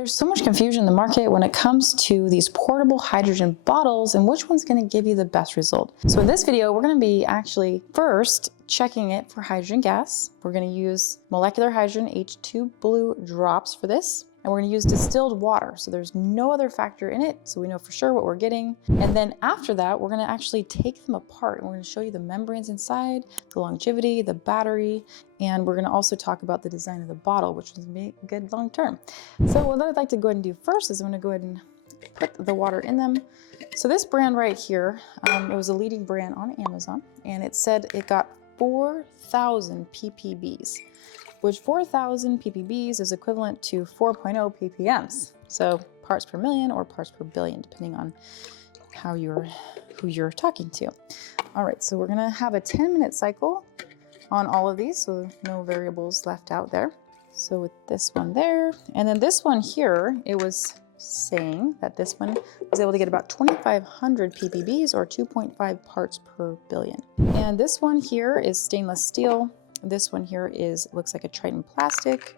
There's so much confusion in the market when it comes to these portable hydrogen bottles and which one's going to give you the best result. So in this video, we're going to be actually first checking it for hydrogen gas. We're going to use molecular hydrogen H2 blue drops for this. And we're going to use distilled water. So there's no other factor in it. So we know for sure what we're getting. And then after that, we're going to actually take them apart. And we're going to show you the membranes inside, the longevity, the battery, and we're going to also talk about the design of the bottle, which will be good long term. So what I'd like to go ahead and do first is I'm going to go ahead and put the water in them. So this brand right here, it was a leading brand on Amazon, and it said it got 4,000 ppbs. which 4,000 ppbs is equivalent to 4.0 ppms. So parts per million or parts per billion, depending on who you're talking to. All right, so we're gonna have a 10-minute cycle on all of these, so no variables left out there. So with this one there, and then this one here, it was saying that this one was able to get about 2,500 ppbs or 2.5 parts per billion. And this one here is stainless steel. This one here looks like a Triton plastic.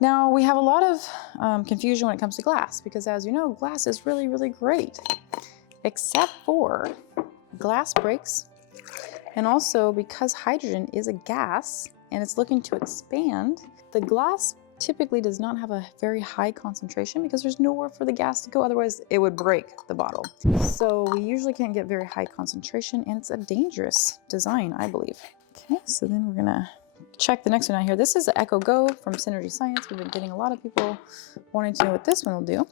Now we have a lot of confusion when it comes to glass, because as you know, glass is really, really great, except for glass breaks. And also because hydrogen is a gas and it's looking to expand, the glass typically does not have a very high concentration because there's nowhere for the gas to go. Otherwise it would break the bottle. So we usually can't get very high concentration, and it's a dangerous design, I believe. Okay, so then we're gonna check the next one out here. This is the Echo Go from Synergy Science. We've been getting a lot of people wanting to know what this one will do.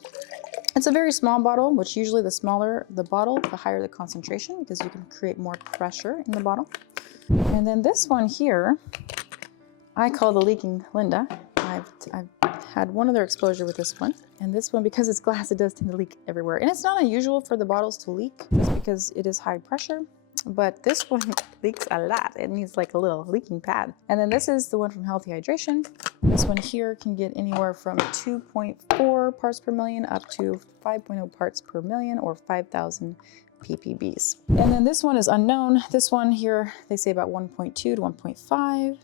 It's a very small bottle, which usually the smaller the bottle, the higher the concentration, because you can create more pressure in the bottle. And then this one here, I call the Leaking Linda. I've had one other exposure with this one. And this one, because it's glass, it does tend to leak everywhere. And it's not unusual for the bottles to leak just because it is high pressure. But this one leaks a lot. It needs like a little leaking pad. And then this is the one from Healthy Hydration. This one here can get anywhere from 2.4 parts per million up to 5.0 parts per million or 5,000 ppbs. And then this one is unknown. This one here, they say about 1.2 to 1.5.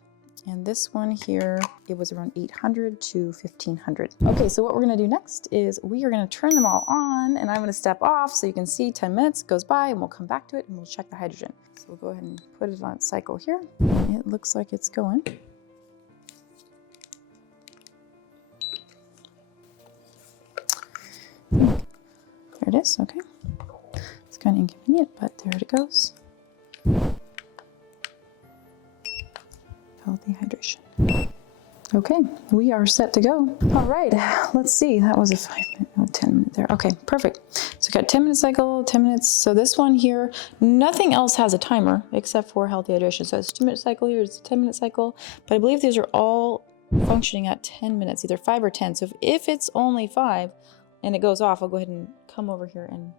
And this one here, it was around 800 to 1,500. Okay, so what we're gonna do next is we are gonna turn them all on, and I'm gonna step off so you can see 10 minutes goes by, and we'll come back to it and we'll check the hydrogen. So we'll go ahead and put it on cycle here. And it looks like it's going. There it is, okay. It's kind of inconvenient, but there it goes. Healthy hydration. Okay, we are set to go. All right, let's see. That was a 10 minute there. Okay, perfect. So we got 10-minute cycle, 10 minutes. So this one here, nothing else has a timer except for healthy hydration. So it's a 2-minute cycle here, it's a 10-minute cycle, but I believe these are all functioning at 10 minutes, either 5 or 10. So if it's only 5 and it goes off, I'll go ahead and come over here and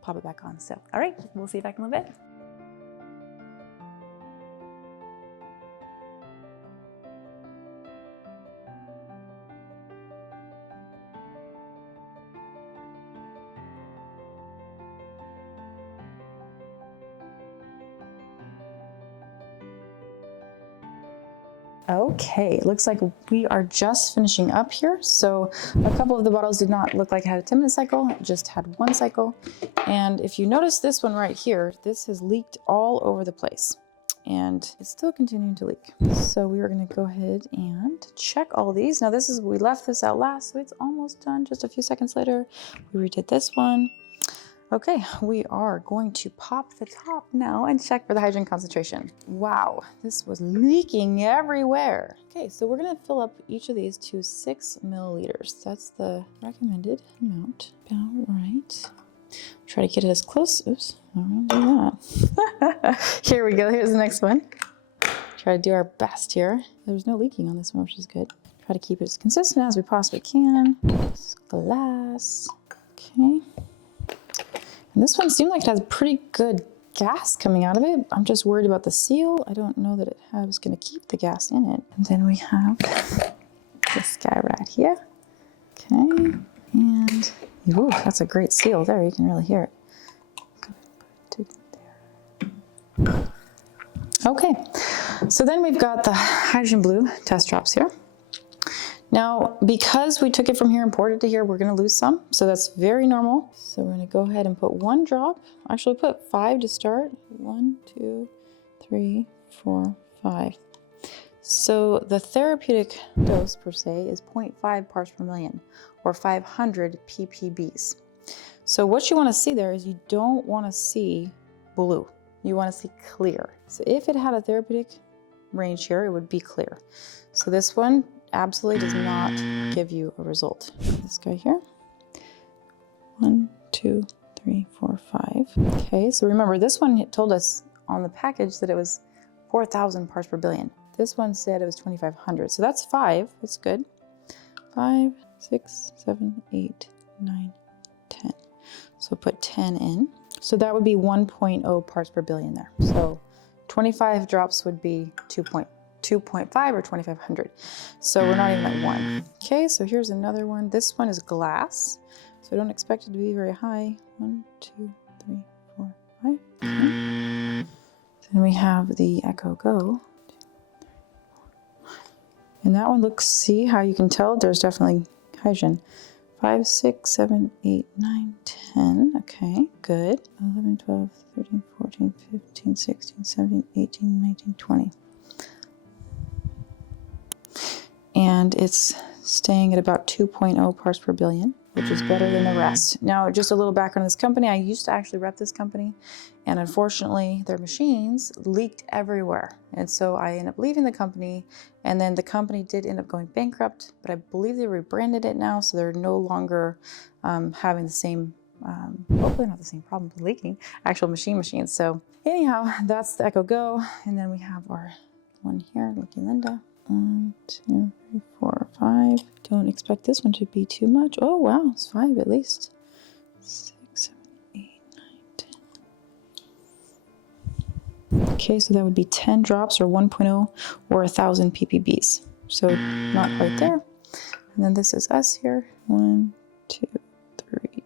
pop it back on. So, all right, we'll see you back in a little bit. Okay, it looks like we are just finishing up here. So a couple of the bottles did not look like it had a 10-minute cycle, it just had one cycle. And if you notice this one right here, this has leaked all over the place and it's still continuing to leak. So we are gonna go ahead and check all these. Now we left this out last, so it's almost done. Just a few seconds later, we redid this one. Okay, we are going to pop the top now and check for the hydrogen concentration. Wow, this was leaking everywhere. Okay, so we're gonna fill up each of these to 6 milliliters. That's the recommended amount, about right. Try to get it as close, oops, I don't want to do that. Here we go, here's the next one. Try to do our best here. There's no leaking on this one, which is good. Try to keep it as consistent as we possibly can. It's glass, okay. And this one seemed like it has pretty good gas coming out of it. I'm just worried about the seal. I don't know that it was gonna keep the gas in it. And then we have this guy right here. Okay, and ooh, that's a great seal there. You can really hear it. Okay, so then we've got the hydrogen blue test drops here. Now, because we took it from here and poured it to here, we're gonna lose some, so that's very normal. So we're gonna go ahead and put 1 drop. Actually, put 5 to start. 1, 2, 3, 4, 5. So the therapeutic dose per se is 0.5 parts per million, or 500 ppbs. So what you want to see there is you don't want to see blue. You want to see clear. So if it had a therapeutic range here, it would be clear. So this one absolutely does not give you a result. This guy here. 1, 2, 3, 4, 5. Okay, so remember this one told us on the package that it was 4,000 parts per billion. This one said it was 2,500, so that's 5, that's good. 5, 6, 7, 8, 9, 10. So put 10 in. So that would be 1.0 parts per billion there. So 25 drops would be 2.5 or 2,500. So we're not even at 1. Okay, so here's another one. This one is glass, so I don't expect it to be very high. 1, 2, 3, 4, 5. Okay. Then we have the Echo Go. And that one looks, see how you can tell there's definitely hydrogen. 5, 6, 7, 8, 9, 10. Okay, good. 11, 12, 13, 14, 15, 16, 17, 18, 19, 20. And it's staying at about 2.0 parts per billion, which is better than the rest. Now, just a little background on this company. I used to actually rep this company, and unfortunately, their machines leaked everywhere. And so I ended up leaving the company, and then the company did end up going bankrupt, but I believe they rebranded it now, so they're no longer having the same, hopefully not the same problem with leaking, actual machines. So anyhow, that's the Echo Go, and then we have our one here, Lucky Linda. 1, 2, 3, 4, 5. Don't expect this one to be too much. Oh wow, it's 5 at least. 6, 7, 8, 9, 10. Okay, so that would be 10 drops or 1.0 or 1,000 ppbs. So not quite there. And then this is us here. 1, 2, 3.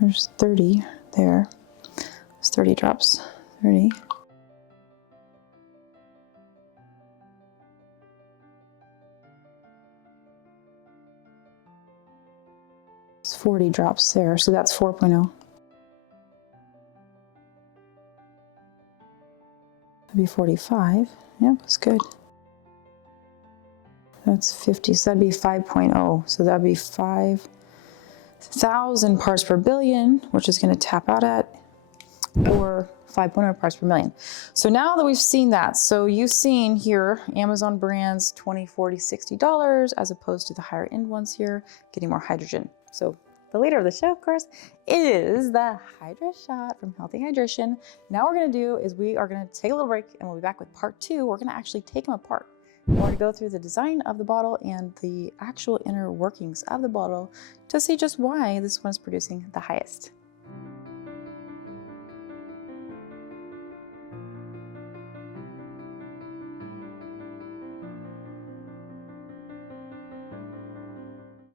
There's 30 there. There's 30 drops. 30. It's 40 drops there, so that's 4.0. That'd be 45. Yep, that's good. That's 50, so that'd be 5.0. So that'd be 5,000 parts per billion, which is going to tap out at, or 5.0 parts per million. So now that we've seen that, so you've seen here Amazon brands $20, $40, $60 as opposed to the higher end ones here, getting more hydrogen. So the leader of the show, of course, is the Hydra Shot from Healthy Hydration. Now what we're going to do is we are going to take a little break and we'll be back with part 2. We're going to actually take them apart. We're going to go through the design of the bottle and the actual inner workings of the bottle to see just why this one is producing the highest.